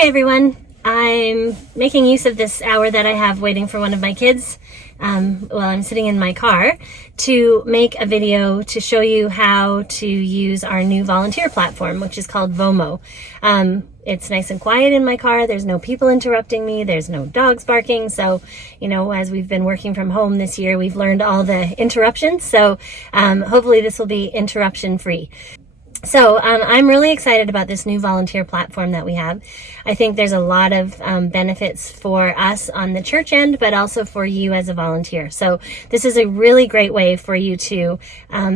Hi everyone. I'm making use of this hour that I have waiting for one of my kids while I'm sitting in my car to make a video to show you how to use our new volunteer platform, which is called VOMO. It's nice and quiet in my car. There's no people interrupting me. There's no dogs barking. So, as we've been working from home this year, we've learned all the interruptions. So hopefully this will be interruption free. So I'm really excited about this new volunteer platform that we have. I think there's a lot of benefits for us on the church end, but also for you as a volunteer. So this is a really great way for you to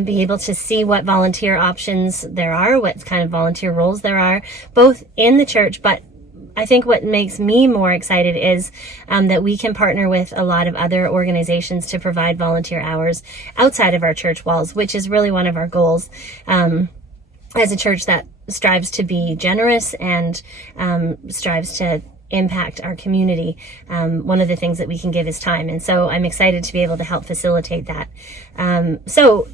be able to see what volunteer options there are, what kind of volunteer roles there are, both in the church, but I think what makes me more excited is that we can partner with a lot of other organizations to provide volunteer hours outside of our church walls, which is really one of our goals. As a church that strives to be generous and strives to impact our community, one of the things that we can give is time. And so I'm excited to be able to help facilitate that. So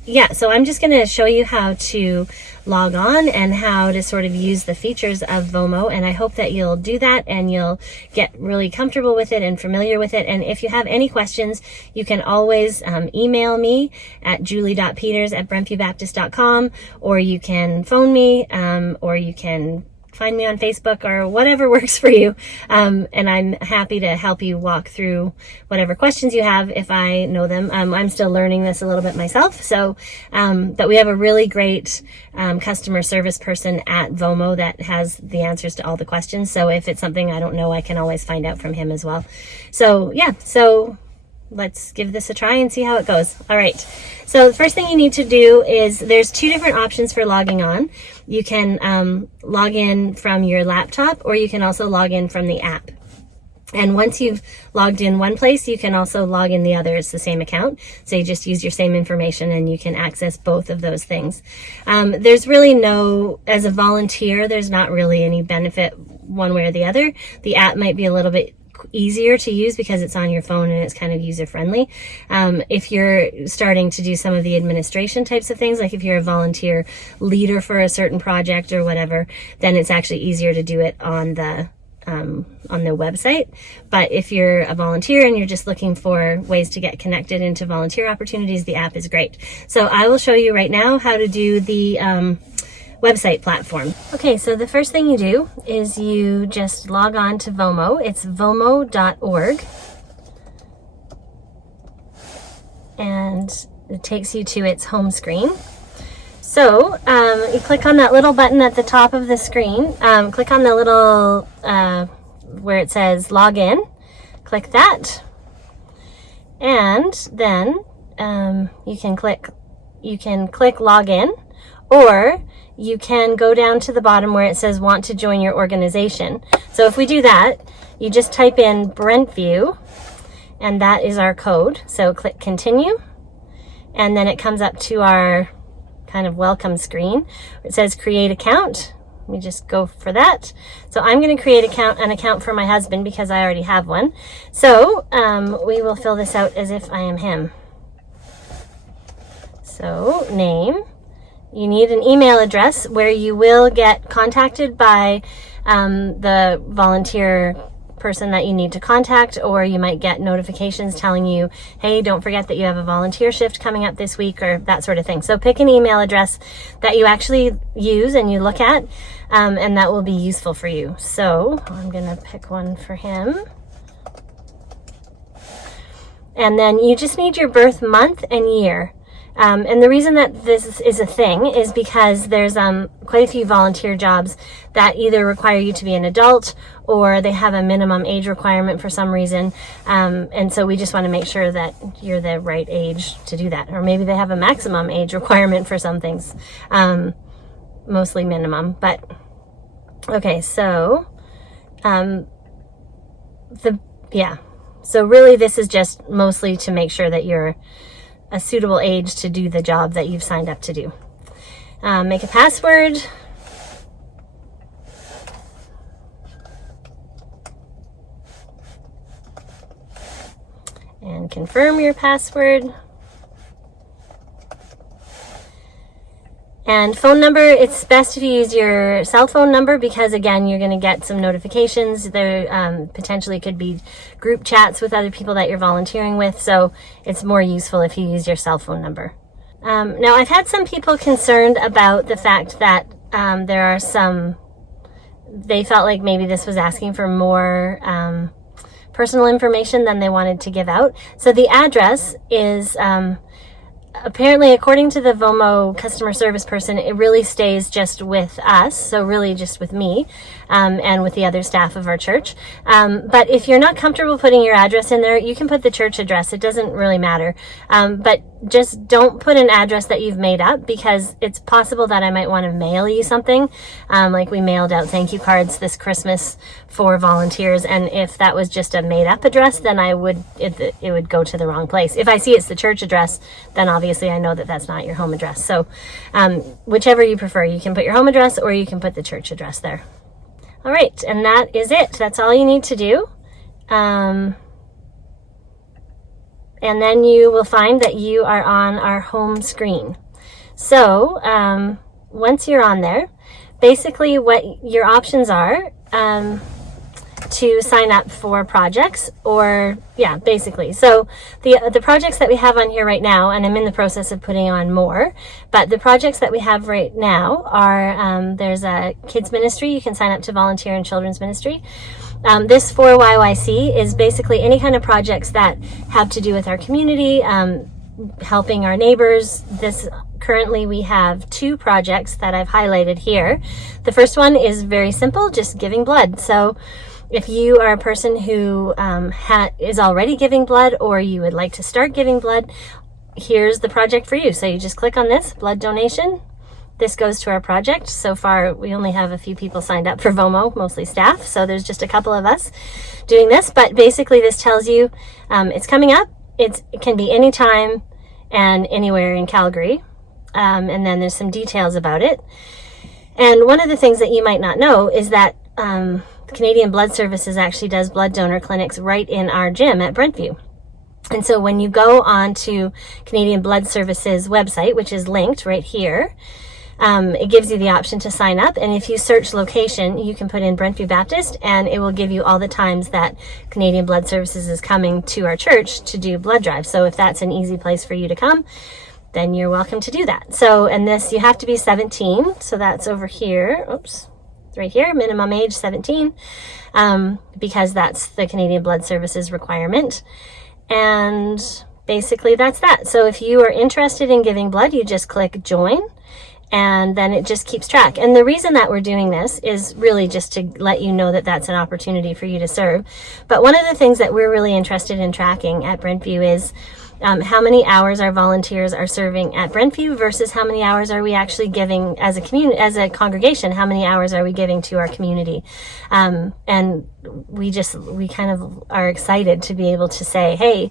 I'm just going to show you how to log on and how to sort of use the features of VOMO. And I hope that you'll do that and you'll get really comfortable with it and familiar with it. And if you have any questions, you can always email me at julie.peters@brentviewbaptist.com, or you can phone me, or you can find me on Facebook or whatever works for you. And I'm happy to help you walk through whatever questions you have if I know them. I'm still learning this a little bit myself. So, but we have a really great customer service person at VOMO that has the answers to all the questions. So if it's something I don't know, I can always find out from him as well. So let's give this a try and see how it goes. All right. So the first thing you need to do is there's two different options for logging on. You can log in from your laptop, or you can also log in from the app. And once you've logged in one place, you can also log in the other. It's the same account. So you just use your same information and you can access both of those things. There's really as a volunteer, there's not really any benefit one way or the other. The app might be a little bit easier to use because it's on your phone and it's kind of user friendly. If you're starting to do some of the administration types of things, like if you're a volunteer leader for a certain project or whatever, then it's actually easier to do it on the website. But if you're a volunteer and you're just looking for ways to get connected into volunteer opportunities, the app is great. So I will show you right now how to do the website platform. Okay, so the first thing you do is you just log on to VOMO. It's vomo.org. And it takes you to its home screen. So you click on that little button at the top of the screen. Click on the little where it says log in. Click that. And then you can click log in, or you can go down to the bottom where it says want to join your organization. So if we do that, you just type in Brentview, and that is our code. So click continue, and then it comes up to our kind of welcome screen. It says create account. Let me just go for that. So I'm going to create an account for my husband because I already have one. So we will fill this out as if I am him. So name. You need an email address where you will get contacted by the volunteer person that you need to contact, or you might get notifications telling you, hey, don't forget that you have a volunteer shift coming up this week, or that sort of thing. So pick an email address that you actually use and you look at, and that will be useful for you. So I'm going to pick one for him. And then you just need your birth month and year. And the reason that this is a thing is because there's quite a few volunteer jobs that either require you to be an adult, or they have a minimum age requirement for some reason. And so we just want to make sure that you're the right age to do that. Or maybe they have a maximum age requirement for some things, mostly minimum. But okay, so so really this is just mostly to make sure that you're a suitable age to do the job that you've signed up to do. Make a password. And confirm your password. And phone number, it's best if you use your cell phone number because, again, you're going to get some notifications. There potentially could be group chats with other people that you're volunteering with, so it's more useful if you use your cell phone number. Now, I've had some people concerned about the fact that they felt like maybe this was asking for more personal information than they wanted to give out. So the address is... apparently, according to the VOMO customer service person, it really stays just with us, so really just with me and with the other staff of our church. But if you're not comfortable putting your address in there, you can put the church address. It doesn't really matter. But just don't put an address that you've made up, because it's possible that I might want to mail you something. Like we mailed out thank you cards this Christmas for volunteers, and if that was just a made up address, then it would go to the wrong place. If I see it's the church address, then obviously I know that that's not your home address. So whichever you prefer, you can put your home address or you can put the church address there. All right, and that is it. That's all you need to do. And then you will find that you are on our home screen. So once you're on there, basically what your options are to sign up for projects, or basically. So the projects that we have on here right now, and I'm in the process of putting on more, but the projects that we have right now are, there's a kids ministry. You can sign up to volunteer in children's ministry. This 4YYC is basically any kind of projects that have to do with our community, helping our neighbors. Currently we have 2 projects that I've highlighted here. The first one is very simple, just giving blood. So if you are a person who is already giving blood, or you would like to start giving blood, here's the project for you. So you just click on this, blood donation. This goes to our project. So far, we only have a few people signed up for VOMO, mostly staff. So there's just a couple of us doing this. But basically, this tells you it's coming up. It can be anytime and anywhere in Calgary. And then there's some details about it. And one of the things that you might not know is that Canadian Blood Services actually does blood donor clinics right in our gym at Brentview. And so when you go on to Canadian Blood Services website, which is linked right here, it gives you the option to sign up. And if you search location, you can put in Brentview Baptist, and it will give you all the times that Canadian Blood Services is coming to our church to do blood drives. So if that's an easy place for you to come, then you're welcome to do that. So, and this, you have to be 17. So that's over here. Oops. Right here, minimum age 17, because that's the Canadian Blood Services requirement. And basically that's that. So if you are interested in giving blood, you just click join, and then it just keeps track. And the reason that we're doing this is really just to let you know that that's an opportunity for you to serve. But one of the things that we're really interested in tracking at Brentview is how many hours our volunteers are serving at Brentview versus how many hours are we actually giving as a community, as a congregation. How many hours are we giving to our community? And we kind of are excited to be able to say, hey,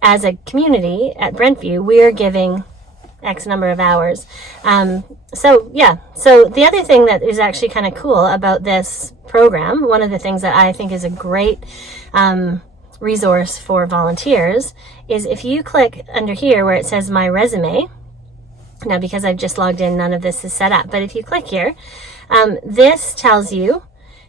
as a community at Brentview, we're giving X number of hours. So the other thing that is actually kind of cool about this program, one of the things that I think is a great resource for volunteers, is if you click under here where it says my resume. Now, because I've just logged in, none of this is set up, but if you click here, this tells you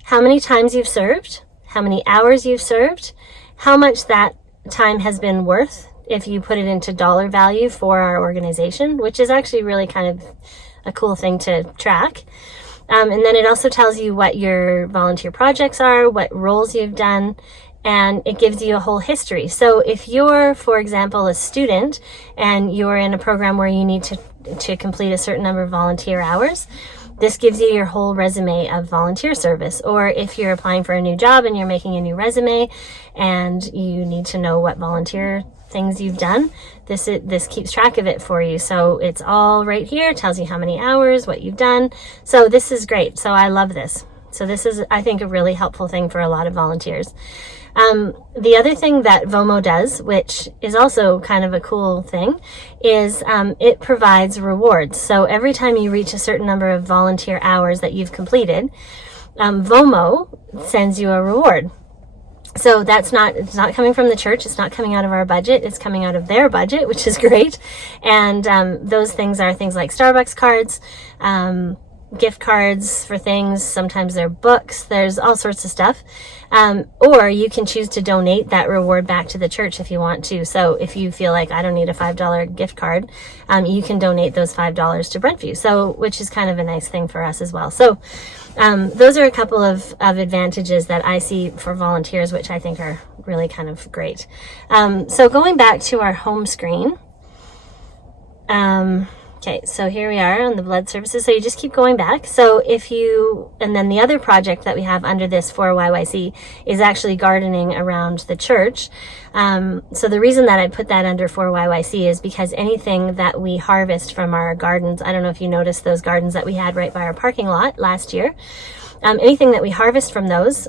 how many times you've served, how many hours you've served, how much that time has been worth if you put it into dollar value for our organization, which is actually really kind of a cool thing to track. And then it also tells you what your volunteer projects are, what roles you've done, and it gives you a whole history. So if you're, for example, a student and you're in a program where you need to complete a certain number of volunteer hours, this gives you your whole resume of volunteer service. Or if you're applying for a new job and you're making a new resume and you need to know what volunteer things you've done, this keeps track of it for you. So it's all right here, tells you how many hours, what you've done. So this is great. So I love this. So this is, I think, a really helpful thing for a lot of volunteers. The other thing that VOMO does, which is also kind of a cool thing, is it provides rewards. So every time you reach a certain number of volunteer hours that you've completed, VOMO sends you a reward. So it's not coming from the church. It's not coming out of our budget. It's coming out of their budget, which is great. And those things are things like Starbucks cards, gift cards for things. Sometimes they're books. There's all sorts of stuff. Or you can choose to donate that reward back to the church if you want to. So if you feel like I don't need a $5 gift card, you can donate those $5 to Brentview. So, which is kind of a nice thing for us as well. So, those are a couple of advantages that I see for volunteers, which I think are really kind of great. So going back to our home screen, okay, so here we are on the blood services. So you just keep going back. So and then the other project that we have under this for YYC is actually gardening around the church. So the reason that I put that under for YYC is because anything that we harvest from our gardens, I don't know if you noticed those gardens that we had right by our parking lot last year. Anything that we harvest from those,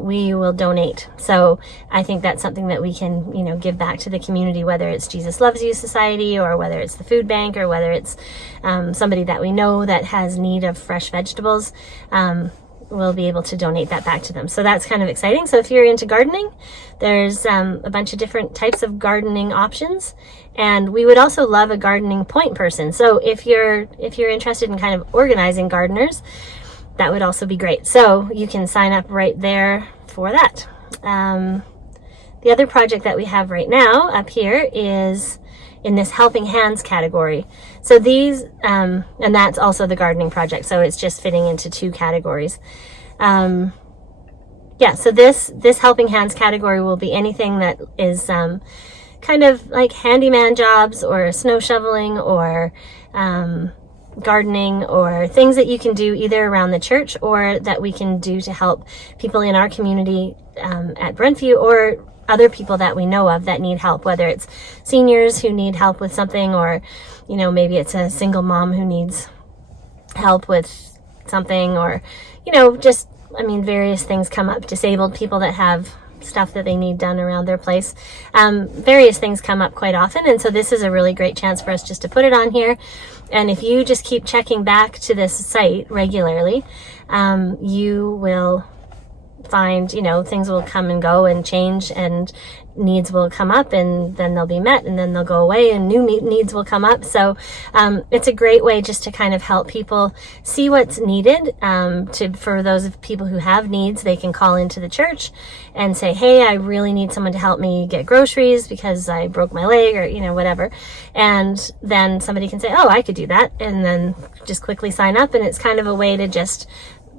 we will donate. So I think that's something that we can, give back to the community, whether it's Jesus Loves You Society or whether it's the food bank or whether it's somebody that we know that has need of fresh vegetables. We'll be able to donate that back to them. So that's kind of exciting. So if you're into gardening, there's a bunch of different types of gardening options. And we would also love a gardening point person. So if you're interested in kind of organizing gardeners, that would also be great. So you can sign up right there for that. The other project that we have right now up here is in this helping hands category. So these, and that's also the gardening project. So it's just fitting into two categories. So this helping hands category will be anything that is kind of like handyman jobs or snow shoveling or gardening or things that you can do either around the church or that we can do to help people in our community at Brentview or other people that we know of that need help, whether it's seniors who need help with something or, maybe it's a single mom who needs help with something or, various things come up, disabled people that have stuff that they need done around their place. Various things come up quite often. And so this is a really great chance for us just to put it on here. And if you just keep checking back to this site regularly, you will find, things will come and go and change and needs will come up and then they'll be met and then they'll go away and new needs will come up. So it's a great way just to kind of help people see what's needed. For those people who have needs, they can call into the church and say, hey, I really need someone to help me get groceries because I broke my leg or, whatever. And then somebody can say, oh, I could do that. And then just quickly sign up. And it's kind of a way to just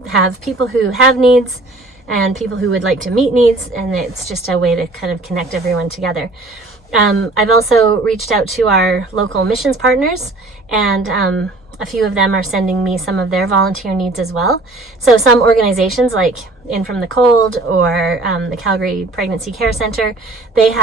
have people who have needs and people who would like to meet needs, and it's just a way to kind of connect everyone together. I've also reached out to our local missions partners, and a few of them are sending me some of their volunteer needs as well. So some organizations like In From the Cold or the Calgary Pregnancy Care Center, they have